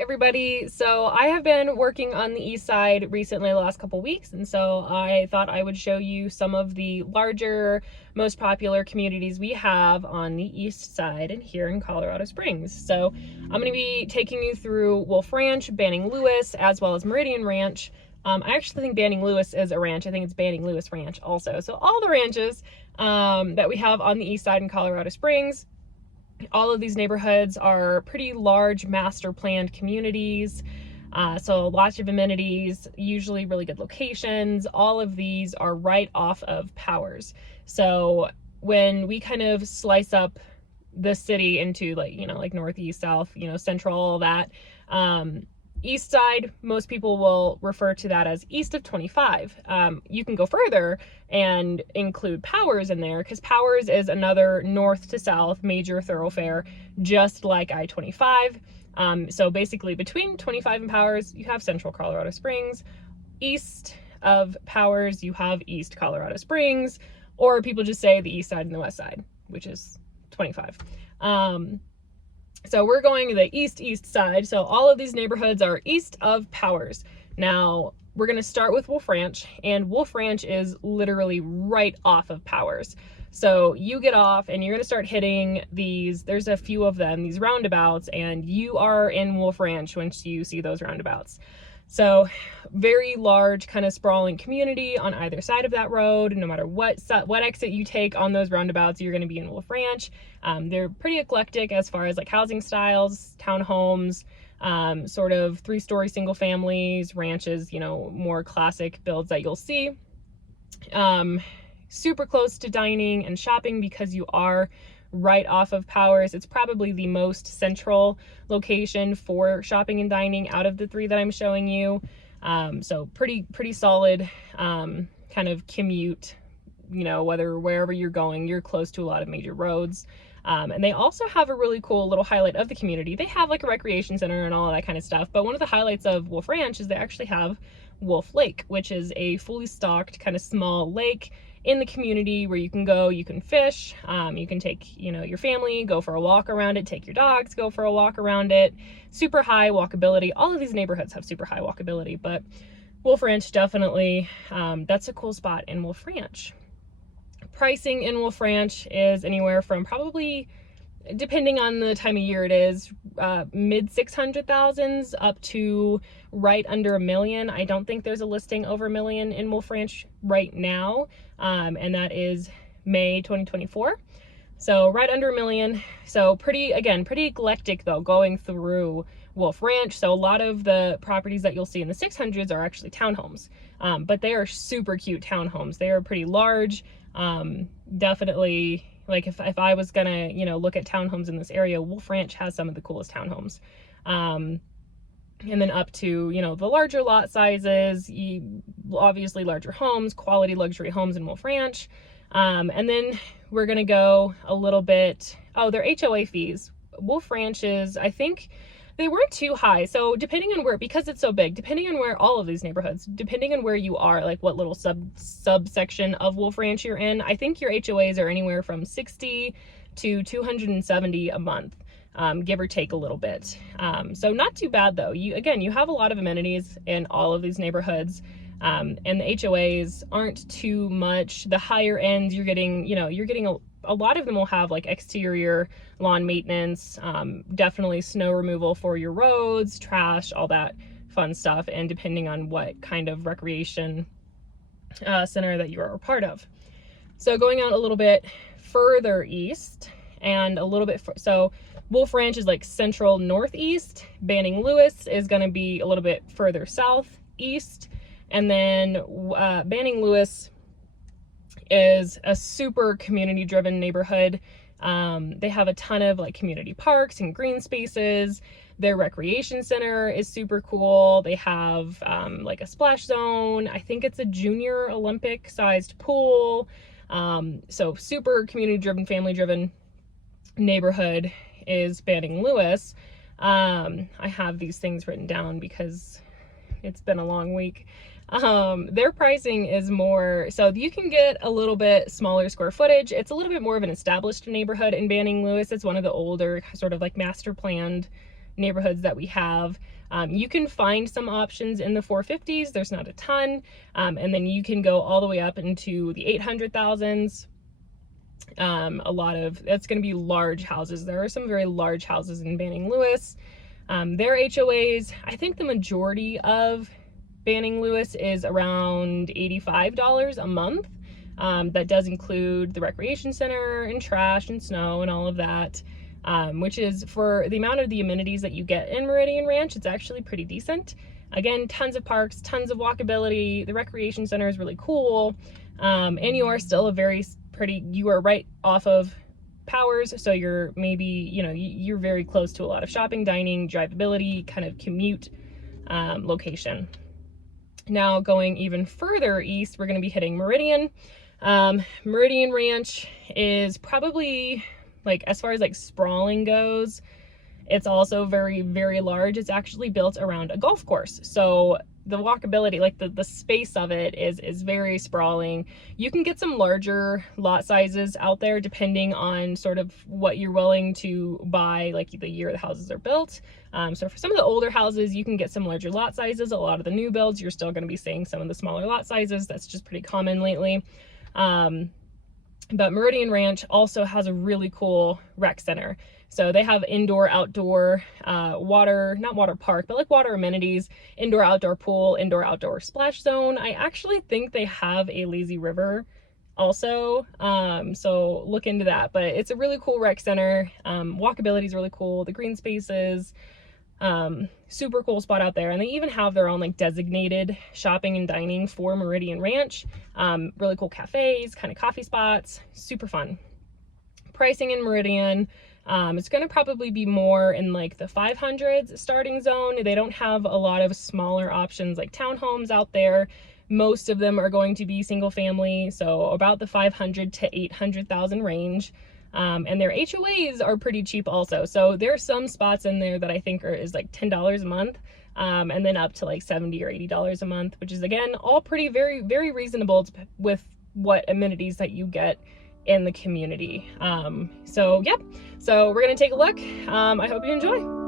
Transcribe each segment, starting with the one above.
everybody. So I have been working on the east side recently the last couple weeks, and so I thought I would show you some of the larger, most popular communities we have on the east side and here in Colorado Springs. So I'm going to be taking you through Wolf Ranch, Banning Lewis, as well as Meridian Ranch. I actually think Banning Lewis is a ranch. I think it's Banning Lewis Ranch also. So all the ranches that we have on the east side in Colorado Springs. All of these neighborhoods are pretty large master planned communities. So lots of amenities, usually really good locations. All of these are right off of powers. So when we kind of slice up the city into like northeast, south, central, all that, east side, most people will refer to that as east of 25. You can go further and include Powers in there, because Powers is another north to south major thoroughfare, just like I-25. So basically between 25 and Powers, you have central Colorado Springs. East of Powers, you have East Colorado Springs, or people just say the east side and the west side, which is 25. So we're going to the east side. So all of these neighborhoods are east of Powers. Now we're going to start with Wolf Ranch, and Wolf Ranch is literally right off of Powers. So you get off and you're going to start hitting these, there's a few of them, these roundabouts, and you are in Wolf Ranch once you see those roundabouts. So very large, kind of sprawling community on either side of that road. No matter what exit you take on those roundabouts, you're going to be in Wolf Ranch. They're pretty eclectic as far as like housing styles, townhomes, sort of 3-story single families, ranches, more classic builds that you'll see. Super close to dining and shopping because you are right off of Powers. It's probably the most central location for shopping and dining out of the 3 that I'm showing you. So pretty solid kind of commute, wherever you're going, you're close to a lot of major roads. And they also have a really cool little highlight of the community. They have like a recreation center and all of that kind of stuff, but one of the highlights of Wolf Ranch is they actually have Wolf Lake, which is a fully stocked kind of small lake in the community where you can go, you can fish, you can take, your family, go for a walk around it, take your dogs, go for a walk around it. Super high walkability. All of these neighborhoods have super high walkability, but Wolf Ranch definitely, that's a cool spot in Wolf Ranch. Pricing in Wolf Ranch is anywhere from probably, depending on the time of year it is, mid 600,000s up to right under $1 million. I don't think there's a listing over $1 million in Wolf Ranch right now, and that is May 2024. So right under $1 million. So pretty eclectic though, going through Wolf Ranch. So a lot of the properties that you'll see in the 600s are actually townhomes, but they are super cute townhomes. They are pretty large. Definitely, like if I was gonna, look at townhomes in this area, Wolf Ranch has some of the coolest townhomes. And then up to, the larger lot sizes, obviously larger homes, quality luxury homes in Wolf Ranch. And then we're gonna go a little bit, their HOA fees. Wolf Ranches, I think they weren't too high. So depending on where, because it's so big, depending on where all of these neighborhoods, depending on where you are, like what little subsection of Wolf Ranch you're in, I think your HOAs are anywhere from $60 to $270 a month, give or take a little bit. So not too bad though. You have a lot of amenities in all of these neighborhoods. And the HOAs aren't too much. The higher ends, you're getting a lot of them will have like exterior lawn maintenance, definitely snow removal for your roads, trash, all that fun stuff, and depending on what kind of recreation center that you are a part of. So going out a little bit further east and a little bit, so Wolf Ranch is like central northeast. Banning Lewis is going to be a little bit further southeast. And then Banning Lewis is a super community driven neighborhood. They have a ton of like community parks and green spaces. Their recreation center is super cool. They have like a splash zone. I think it's a junior Olympic sized pool. So super community driven, family driven neighborhood is Banning Lewis. I have these things written down because it's been a long week. Their pricing is more, so you can get a little bit smaller square footage. It's a little bit more of an established neighborhood in Banning Lewis. It's one of the older sort of like master planned neighborhoods that we have. You can find some options in the 450s. There's not a ton. And then you can go all the way up into the 800,000s. A lot of, that's going to be large houses. There are some very large houses in Banning Lewis. Their HOAs, I think the majority of Banning Lewis is around $85 a month. That does include the recreation center and trash and snow and all of that, which is, for the amount of the amenities that you get in Meridian Ranch, it's actually pretty decent. Again, tons of parks, tons of walkability. The recreation center is really cool. And you are still a very you are right off of Powers, so you're maybe, you know, you're very close to a lot of shopping, dining, drivability, kind of commute location. Now going even further east, we're going to be hitting Meridian. Meridian Ranch is probably, like, as far as like sprawling goes, it's also very, very large. It's actually built around a golf course. So the walkability, like the space of it is very sprawling. You can get some larger lot sizes out there depending on sort of what you're willing to buy, like the year the houses are built. So for some of the older houses, you can get some larger lot sizes. A lot of the new builds, you're still going to be seeing some of the smaller lot sizes. That's just pretty common lately. But Meridian Ranch also has a really cool rec center. So they have indoor, outdoor, water, not water park, but like water amenities, indoor, outdoor pool, indoor, outdoor splash zone. I actually think they have a lazy river also. So look into that, but it's a really cool rec center. Walkability is really cool. The green spaces, super cool spot out there. And they even have their own like designated shopping and dining for Meridian Ranch. Really cool cafes, kind of coffee spots, super fun. Pricing in Meridian, it's going to probably be more in like the 500s starting zone. They don't have a lot of smaller options like townhomes out there. Most of them are going to be single family, so about the 500 to 800,000 range. And their HOAs are pretty cheap also. So there are some spots in there that I think is like $10 a month, and then up to like $70 or $80 a month, which is again all pretty very, very reasonable with what amenities that you get in the community. So yep, so we're gonna take a look. I hope you enjoy.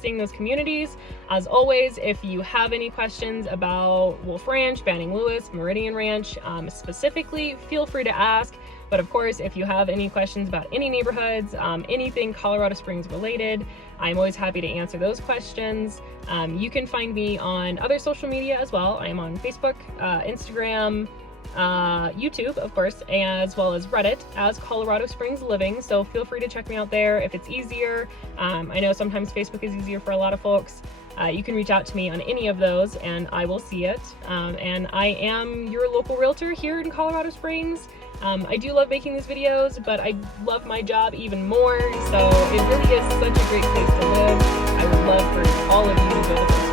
seeing those communities. As always, if you have any questions about Wolf Ranch, Banning Lewis, Meridian Ranch specifically, feel free to ask. But of course, if you have any questions about any neighborhoods, anything Colorado Springs related, I'm always happy to answer those questions. You can find me on other social media as well. I am on Facebook, Instagram, YouTube, of course, as well as Reddit as Colorado Springs Living. So feel free to check me out there if it's easier. I know sometimes Facebook is easier for a lot of folks. You can reach out to me on any of those and I will see it. And I am your local realtor here in Colorado Springs. I do love making these videos, but I love my job even more. So it really is such a great place to live. I would love for all of you to go